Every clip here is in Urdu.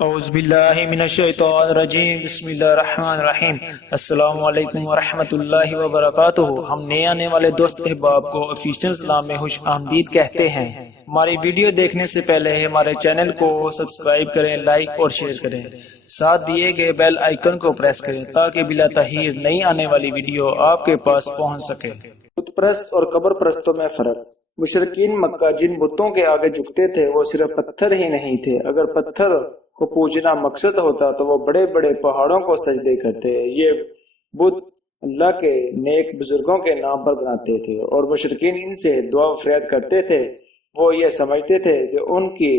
اعوذ باللہ من الشیطان الرجیم، بسم اللہ الرحمن الرحیم۔ السلام علیکم ورحمۃ اللہ وبرکاتہ۔ ہم نئے آنے والے دوست احباب کو آفیشیل سلام میں خوش آمدید کہتے ہیں۔ ہماری ویڈیو دیکھنے سے پہلے ہمارے چینل کو سبسکرائب کریں، لائک اور شیئر کریں، ساتھ دیے گئے بیل آئیکن کو پریس کریں تاکہ بلا تاخیر نئی آنے والی ویڈیو آپ کے پاس پہنچ سکے۔ بت پرست اور قبر پرستوں میں فرق۔ مشرکین مکہ جن بتوں کے آگے جھکتے تھے وہ صرف پتھر ہی نہیں تھے، اگر پتھر کو پوجنا مقصد ہوتا تو وہ بڑے بڑے پہاڑوں کو سجدے کرتے۔ یہ بت اللہ کے نیک بزرگوں کے نام پر بناتے تھے اور مشرکین ان سے دعا و فریاد کرتے تھے۔ وہ یہ سمجھتے تھے کہ ان کی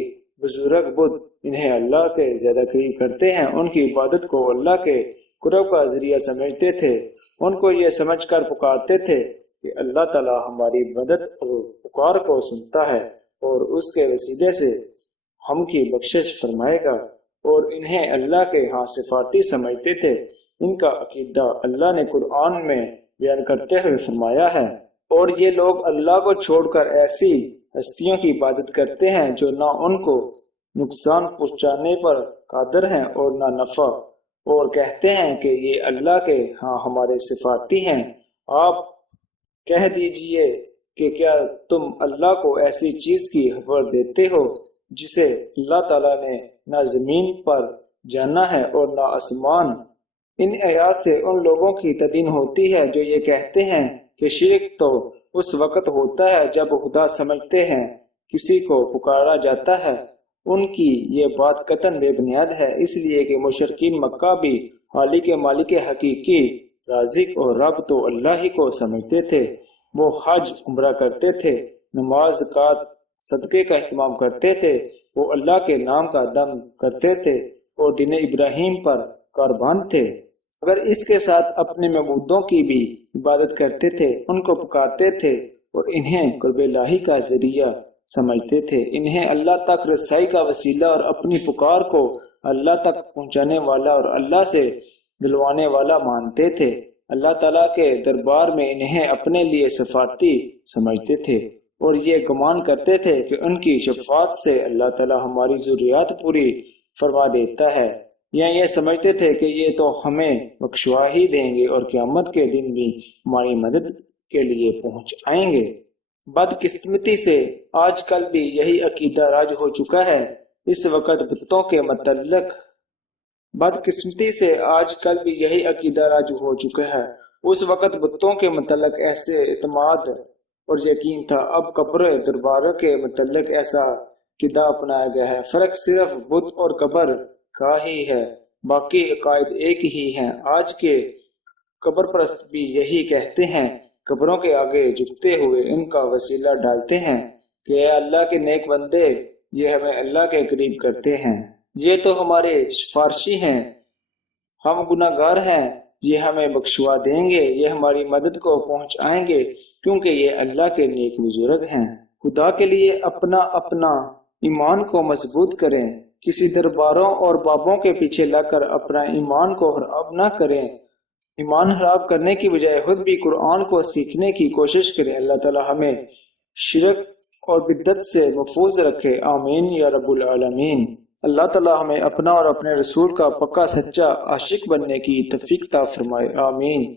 بزرگ بت انہیں اللہ کے زیادہ قریب کرتے ہیں، ان کی عبادت کو اللہ کے قرب کا ذریعہ سمجھتے تھے۔ ان کو یہ سمجھ کر پکارتے تھے کہ اللہ تعالی ہماری مدد اور پکار کو سنتا ہے اور اس کے وسیلے سے ہم کی بخشش فرمائے گا، اور انہیں اللہ کے ہاں صفاتی سمجھتے تھے۔ ان کا عقیدہ اللہ نے قرآن میں بیان کرتے ہوئے فرمایا ہے، اور یہ لوگ اللہ کو چھوڑ کر ایسی ہستیوں کی عبادت کرتے ہیں جو نہ ان کو نقصان پہنچانے پر قادر ہیں اور نہ نفع، اور کہتے ہیں کہ یہ اللہ کے ہاں ہمارے صفاتی ہیں۔ آپ کہہ دیجئے کہ کیا تم اللہ کو ایسی چیز کی خبر دیتے ہو جسے اللہ تعالیٰ نے نہ زمین پر جانا ہے اور نہ آسمان۔ ان آیات سے ان لوگوں کی تدین ہوتی ہے جو یہ کہتے ہیں کہ شرک تو اس وقت ہوتا ہے جب خدا سمجھتے ہیں کسی کو پکارا جاتا ہے۔ ان کی یہ بات قطعاً بے بنیاد ہے، اس لیے کہ مشرکین مکہ بھی خالق مالک حقیقی رازق اور رب تو اللہ ہی کو سمجھتے تھے۔ وہ حج عمرہ کرتے تھے، نماز زکوٰۃ صدقے کا اہتمام کرتے تھے، وہ اللہ کے نام کا دم کرتے تھے اور دین ابراہیم پر قربان تھے، اگر اس کے ساتھ اپنے معبودوں کی بھی عبادت کرتے تھے، ان کو پکارتے تھے اور انہیں قرب الہی کا ذریعہ سمجھتے تھے، انہیں اللہ تک رسائی کا وسیلہ اور اپنی پکار کو اللہ تک پہنچانے والا اور اللہ سے دلوانے والا مانتے تھے۔ اللہ تعالیٰ کے دربار میں انہیں اپنے لیے شفاعتی سمجھتے تھے اور یہ گمان کرتے تھے کہ ان کی شفاعت سے اللہ تعالیٰ ہماری ضروریات پوری فرما دیتا ہے، یا یہ سمجھتے تھے کہ یہ تو ہمیں بخشوا ہی دیں گے اور قیامت کے دن بھی ہماری مدد کے لیے پہنچ آئیں گے۔ بدقسمتی سے آج کل بھی یہی عقیدہ راج ہو چکا ہے۔ اس وقت بتوں کے متعلق بدقسمتی سے آج کل بھی یہی عقیدہ راج ہو چکا ہے۔ اس وقت بتوں کے متعلق ایسے اعتماد اور یقین تھا، اب قبر درباروں کے متعلق ایسا عقیدہ اپنایا گیا ہے۔ فرق صرف بت اور قبر کا ہی ہے، باقی عقائد ایک ہی ہیں۔ آج کے قبر پرست بھی یہی کہتے ہیں، قبروں کے آگے جھکتے ہوئے ان کا وسیلہ ڈالتے ہیں کہ اے اللہ کے نیک بندے، یہ ہمیں اللہ کے قریب کرتے ہیں، یہ تو ہمارے سفارشی ہیں، ہم گناہ گار ہیں، یہ ہمیں بخشوا دیں گے، یہ ہماری مدد کو پہنچ آئیں گے کیونکہ یہ اللہ کے نیک بزرگ ہیں۔ خدا کے لیے اپنا ایمان کو مضبوط کریں، کسی درباروں اور بابوں کے پیچھے لگ کر اپنا ایمان کو خراب نہ کریں۔ ایمان خراب کرنے کی بجائے خود بھی قرآن کو سیکھنے کی کوشش کریں۔ اللہ تعالی ہمیں شرک اور بدعت سے محفوظ رکھے، آمین یا رب العالمین۔ اللہ تعالی ہمیں اپنا اور اپنے رسول کا پکا سچا عاشق بننے کی توفیق عطا فرمائے، آمین۔